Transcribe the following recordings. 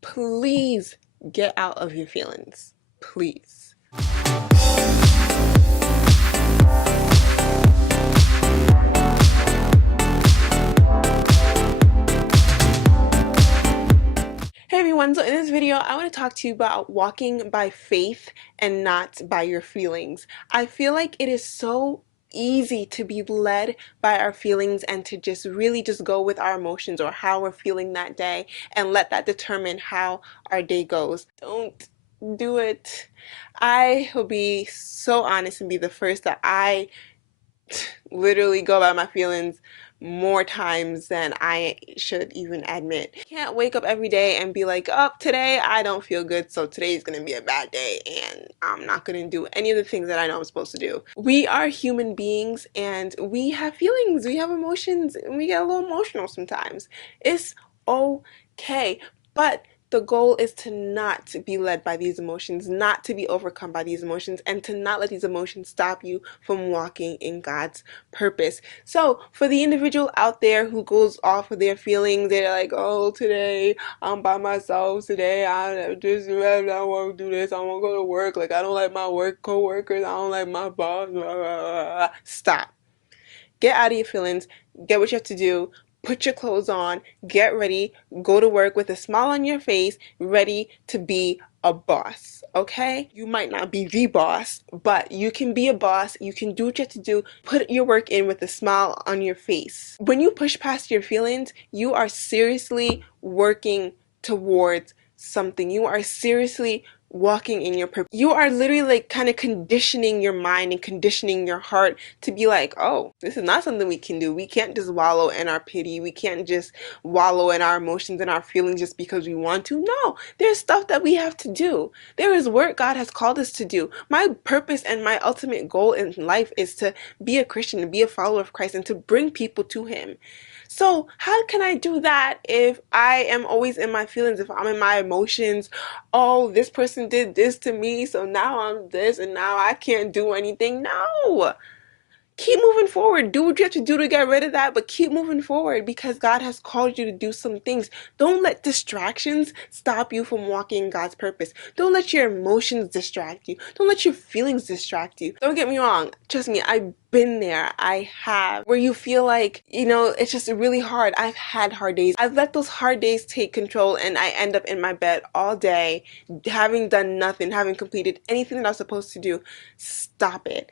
Please get out of your feelings. Please. Hey everyone, so in this video, I want to talk to you about walking by faith and not by your feelings. I feel like it is so easy to be led by our feelings and to just really just go with our emotions or how we're feeling that day and let that determine how our day goes. Don't do it. I will be so honest and be the first that I literally go by my feelings more times than I should even admit. I can't wake up every day and be like, oh, today I don't feel good, so today's gonna be a bad day and I'm not gonna do any of the things that I know I'm supposed to do. We are human beings and we have feelings, we have emotions, and we get a little emotional sometimes. It's okay, but the goal is to not be led by these emotions, not to be overcome by these emotions, and to not let these emotions stop you from walking in God's purpose. So, for the individual out there who goes off of their feelings, they're like, oh, today I'm by myself, today I just I don't want to do this, I want to go to work, like I don't like my work co-workers, I don't like my boss, blah, blah, blah. Stop. Get out of your feelings, get what you have to do, put your clothes on, get ready, go to work with a smile on your face, ready to be a boss, okay? You might not be the boss, but you can be a boss, you can do what you have to do, put your work in with a smile on your face. When you push past your feelings, you are seriously working towards something. You are seriously walking in your purpose. You are literally like kind of conditioning your mind and conditioning your heart to be like, oh, this is not something we can do. We can't just wallow in our pity. We can't just wallow in our emotions and our feelings just because we want to. No, there's stuff that we have to do. There is work God has called us to do. My purpose and my ultimate goal in life is to be a Christian, to be a follower of Christ, and to bring people to Him. So, how can I do that if I am always in my feelings, if I'm in my emotions? Oh, this person did this to me, so now I'm this, and now I can't do anything. No! Keep moving forward. Do what you have to do to get rid of that, but keep moving forward because God has called you to do some things. Don't let distractions stop you from walking in God's purpose. Don't let your emotions distract you. Don't let your feelings distract you. Don't get me wrong. Trust me, I've been there. I have. Where you feel like, it's just really hard. I've had hard days. I've let those hard days take control and I end up in my bed all day having done nothing, having completed anything that I was supposed to do. Stop it.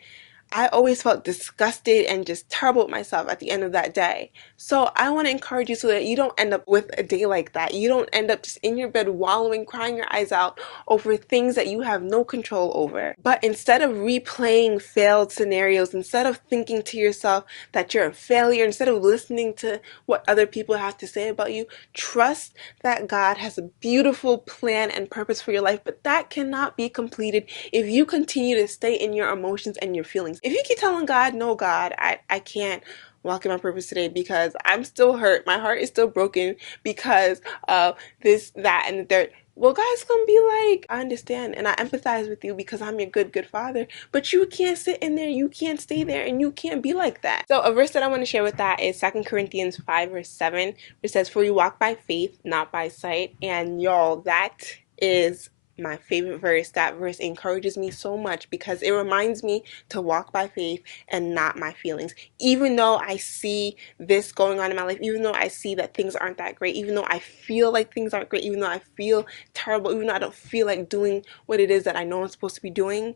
I always felt disgusted and just terrible with myself at the end of that day. So I want to encourage you so that you don't end up with a day like that. You don't end up just in your bed wallowing, crying your eyes out over things that you have no control over. But instead of replaying failed scenarios, instead of thinking to yourself that you're a failure, instead of listening to what other people have to say about you, trust that God has a beautiful plan and purpose for your life, but that cannot be completed if you continue to stay in your emotions and your feelings. If you keep telling God, no, God, I can't walk in my purpose today because I'm still hurt, my heart is still broken because of this, that, and the third. Well, God's gonna be like, I understand and I empathize with you because I'm your good father, but you can't sit in there, you can't stay there, and you can't be like that. So a verse that I want to share with that is 2 Corinthians 5 verse 7, which says, for you walk by faith, not by sight. And y'all, that is my favorite verse. That verse encourages me so much because it reminds me to walk by faith and not my feelings. Even though I see this going on in my life, even though I see that things aren't that great, even though I feel like things aren't great, even though I feel terrible, even though I don't feel like doing what it is that I know I'm supposed to be doing,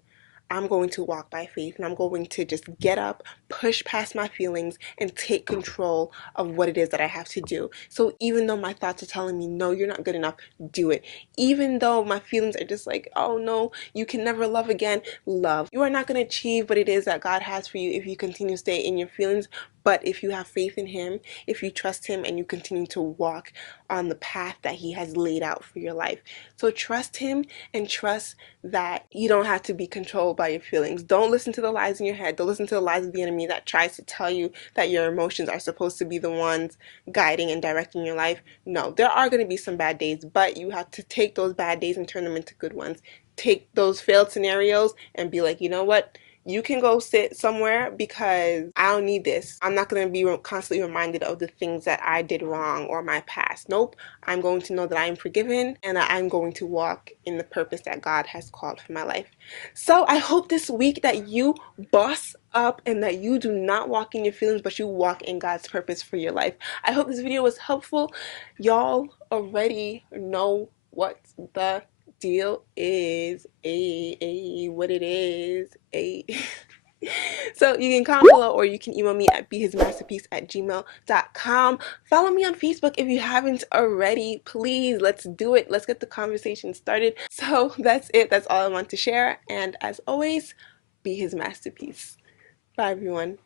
I'm going to walk by faith and I'm going to just get up, push past my feelings, and take control of what it is that I have to do. So even though my thoughts are telling me, no, you're not good enough, do it. Even though my feelings are just like, oh no, you can never love again, love. You are not going to achieve what it is that God has for you if you continue to stay in your feelings. But if you have faith in Him, if you trust Him and you continue to walk on the path that He has laid out for your life. So trust Him and trust that you don't have to be controlled by your feelings. Don't listen to the lies in your head. Don't listen to the lies of the enemy that tries to tell you that your emotions are supposed to be the ones guiding and directing your life. No, there are going to be some bad days, but you have to take those bad days and turn them into good ones. Take those failed scenarios and be like, you know what? You can go sit somewhere because I don't need this. I'm not going to be constantly reminded of the things that I did wrong or my past. Nope. I'm going to know that I am forgiven and that I'm going to walk in the purpose that God has called for my life. So I hope this week that you boss up and that you do not walk in your feelings, but you walk in God's purpose for your life. I hope this video was helpful. Y'all already know what the deal is, what it is, So you can comment below or you can email me at behismasterpiece@gmail.com. Follow me on Facebook if you haven't already. Please, let's do it. Let's get the conversation started. So that's it. That's all I want to share. And as always, be his masterpiece. Bye, everyone.